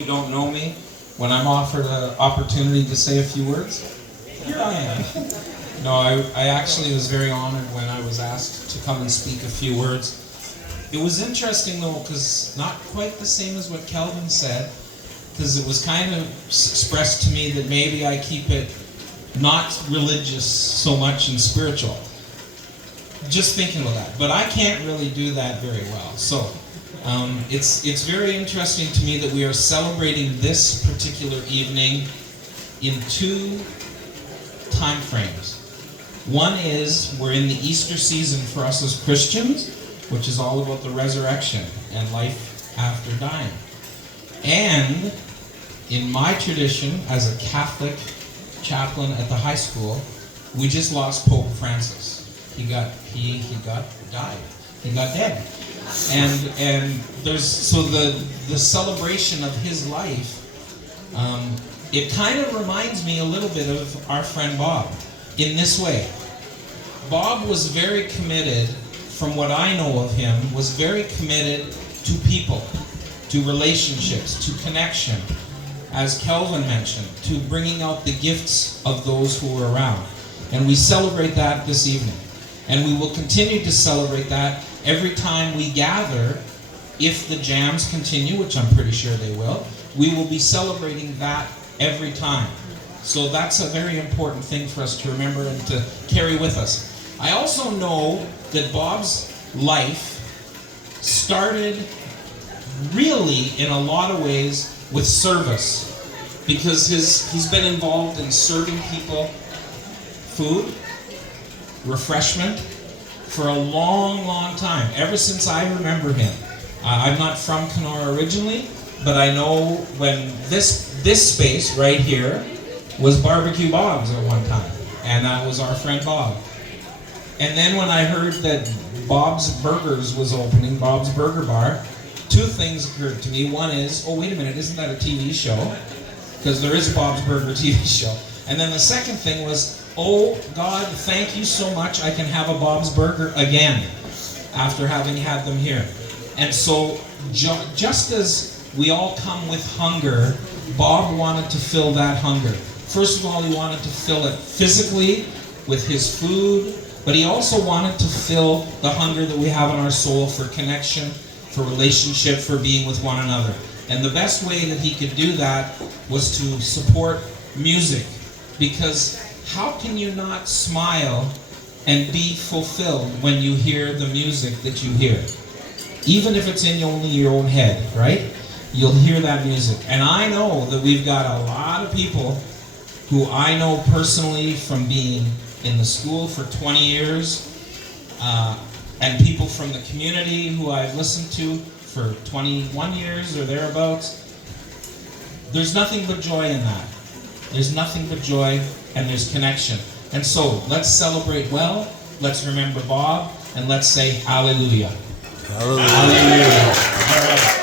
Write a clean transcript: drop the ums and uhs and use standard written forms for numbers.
Who don't know me, when I'm offered an opportunity to say a few words, here I am. No, I actually was very honored when I was asked to come and speak a few words. It was interesting though, because not quite the same as what Kelvin said, because it was kind of expressed to me that maybe I keep it not religious so much and spiritual. Just thinking of that. But I can't really do that very well. So it's very interesting to me that we are celebrating this particular evening in two time frames. One is we're in the Easter season for us as Christians, which is all about the resurrection and life after dying. And in my tradition as a Catholic chaplain at the high school, we just lost Pope Francis. He got dead. And there's so the celebration of his life, it kind of reminds me a little bit of our friend Bob in this way. Bob was very committed, from what I know of him, was very committed to people, to relationships, to connection, as Kelvin mentioned, to bringing out the gifts of those who were around. And we celebrate that this evening. And we will continue to celebrate that every time we gather. If the jams continue, which I'm pretty sure they will, we will be celebrating that every time. So that's a very important thing for us to remember and to carry with us. I also know that Bob's life started really in a lot of ways with service, because he's been involved in serving people food, refreshment, for a long, long time, ever since I remember him. I'm not from Kenora originally, but I know when this space right here was Barbecue Bob's at one time, and that was our friend Bob. And then when I heard that Bob's Burgers was opening, Bob's Burger Bar, two things occurred to me. One is, oh wait a minute, isn't that a TV show? Because there is a Bob's Burger TV show. And then the second thing was, oh God, thank you so much, I can have a Bob's Burger again after having had them here. And so just as we all come with hunger, Bob wanted to fill that hunger. First of all, he wanted to fill it physically with his food, but he also wanted to fill the hunger that we have in our soul for connection, for relationship, for being with one another. And the best way that he could do that was to support music, because how can you not smile and be fulfilled when you hear the music that you hear? Even if it's in only your own head, right? You'll hear that music. And I know that we've got a lot of people who I know personally from being in the school for 20 years, and people from the community who I've listened to for 21 years or thereabouts. There's nothing but joy in that. There's nothing but joy, and there's connection. And so, let's celebrate well, let's remember Bob, and let's say hallelujah. Hallelujah. Hallelujah. All right.